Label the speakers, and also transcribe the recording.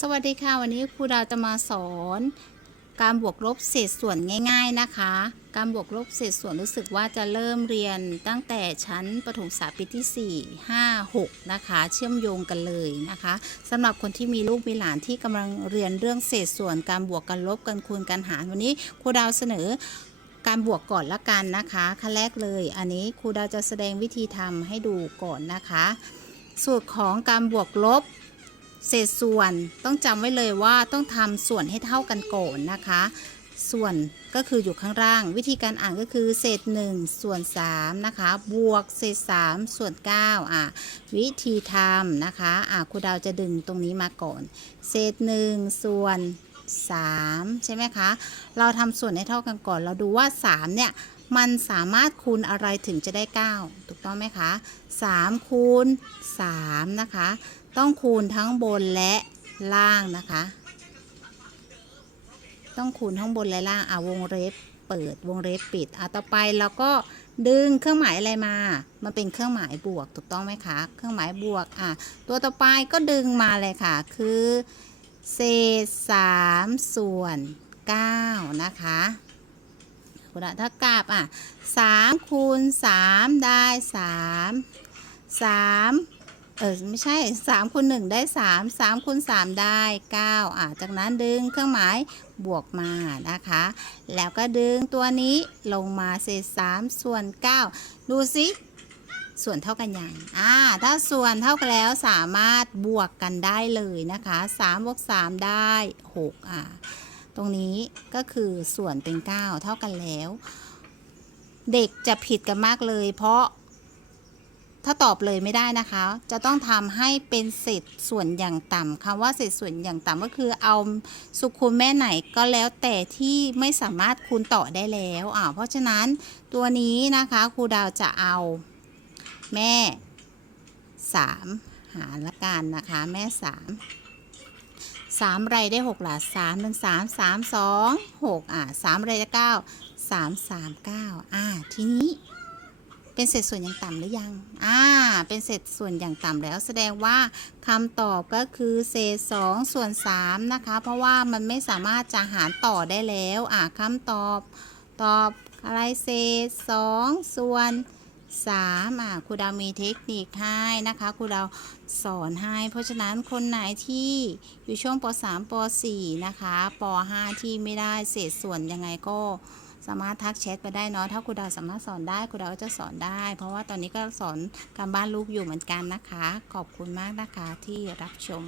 Speaker 1: สวัสดีค่ะวันนี้ครูดาวจะมาสอน การบวกลบเศษส่วนง่าย ๆนะคะ การบวกลบเศษส่วนรู้สึกว่าจะเริ่มเรียนตั้งแต่ชั้นประถมศึกษาปีที่4 5 6นะคะ เชื่อมโยงกันเลยนะคะสำหรับคนที่มีลูกมีหลานที่กำลังเรียนเรื่องเศษส่วน การบวกกันลบกันคูณกันหารวันนี้ครูดาวเสนอการบวกก่อนละกันนะคะขั้นแรกเลย อันนี้ครูดาวจะแสดงวิธีทำให้ดูก่อนนะคะ สูตรของการบวกลบ เศษส่วนต้องจำไว้เลยว่าต้องทำส่วนให้เท่ากันก่อนนะคะ ส่วนก็คืออยู่ข้างล่าง วิธีการอ่านก็คือเศษ 1 ส่วน3นะคะบวกเศษ 3 ส่วน9อะวิธีทำนะคะอะครูดาวจะดึงตรงนี้มาก่อน เศษ 1 ส่วน3ใช่ไหมคะ เราทำส่วนให้เท่ากันก่อน เราดูว่า 3 เนี่ย มันสามารถคูณอะไรถึงจะได้ 9 ถูกต้องไหมคะ 3 คูณ 3 นะคะ ต้องคูณทั้งบนและล่างนะคะ ต้องคูณทั้งบนและล่างอะวงเล็บเปิดวงเล็บปิดอะต่อไปเราก็ดึงเครื่องหมายอะไรมา มันเป็นเครื่องหมายบวกถูกต้องไหมคะ เครื่องหมายบวกอะตัวต่อไปก็ดึงมาเลยค่ะ คือเศษ3ส่วน9นะคะ คุณถ้ากราบอะ3คูณ3ได้3 3เออไม่ใช่3คูณ1ได้3 3คูณ3ได้9อะจากนั้นดึงเครื่องหมายบวกมานะคะ แล้วก็ดึงตัวนี้ลงมาเศษ3ส่วน9ดูสิส่วนเท่ากันยังอ่า ถ้าส่วนเท่ากันแล้วสามารถบวกกันได้เลยนะคะ3บวก3ได้ 6 อ่า ตรงนี้ก็คือส่วนเป็น 9 เท่ากันแล้ว เด็กจะผิดกันมากเลย เพราะถ้าตอบเลยไม่ได้นะคะ จะต้องทำให้เป็นเศษส่วนอย่างต่ำคำว่าเศษส่วนอย่างต่ำก็คือเอาสุขคูณแม่ไหนก็แล้วแต่ที่ไม่สามารถคูณต่อได้แล้วอ่าเพราะฉะนั้นตัวนี้นะคะครูดาวจะเอาแม่ 3 หารละกันนะคะ แม่ 3 3ไรได้6หล่ะ3 1 3 3 2 6อ่า3ไรได้9 3 3 9อ่าทีนี้เป็นเศษส่วนอย่างต่ำหรือยัง อ่า เป็นเศษส่วนอย่างต่ำแล้ว แสดงว่าคำตอบก็คือเศษ2ส่วน3นะคะ เพราะว่ามันไม่สามารถจะหารต่อได้แล้ว อ่าคำตอบตอบอะไรเศษ2ส่วน3 อ่าครูดาวมีเทคนิคให้นะคะครูดาวสอนให้ เพราะฉะนั้นคนไหนที่อยู่ช่วงป .3 ป .4 นะคะป .5 ที่ไม่ได้เศษส่วนยังไงก็สามารถทักแชทไปได้เนาะถ้าครูดาวสามารถสอนได้ครูดาวก็จะสอนได้ เพราะว่าตอนนี้ก็สอนการบ้านลูกอยู่เหมือนกันนะคะ ขอบคุณมากนะคะที่รับชม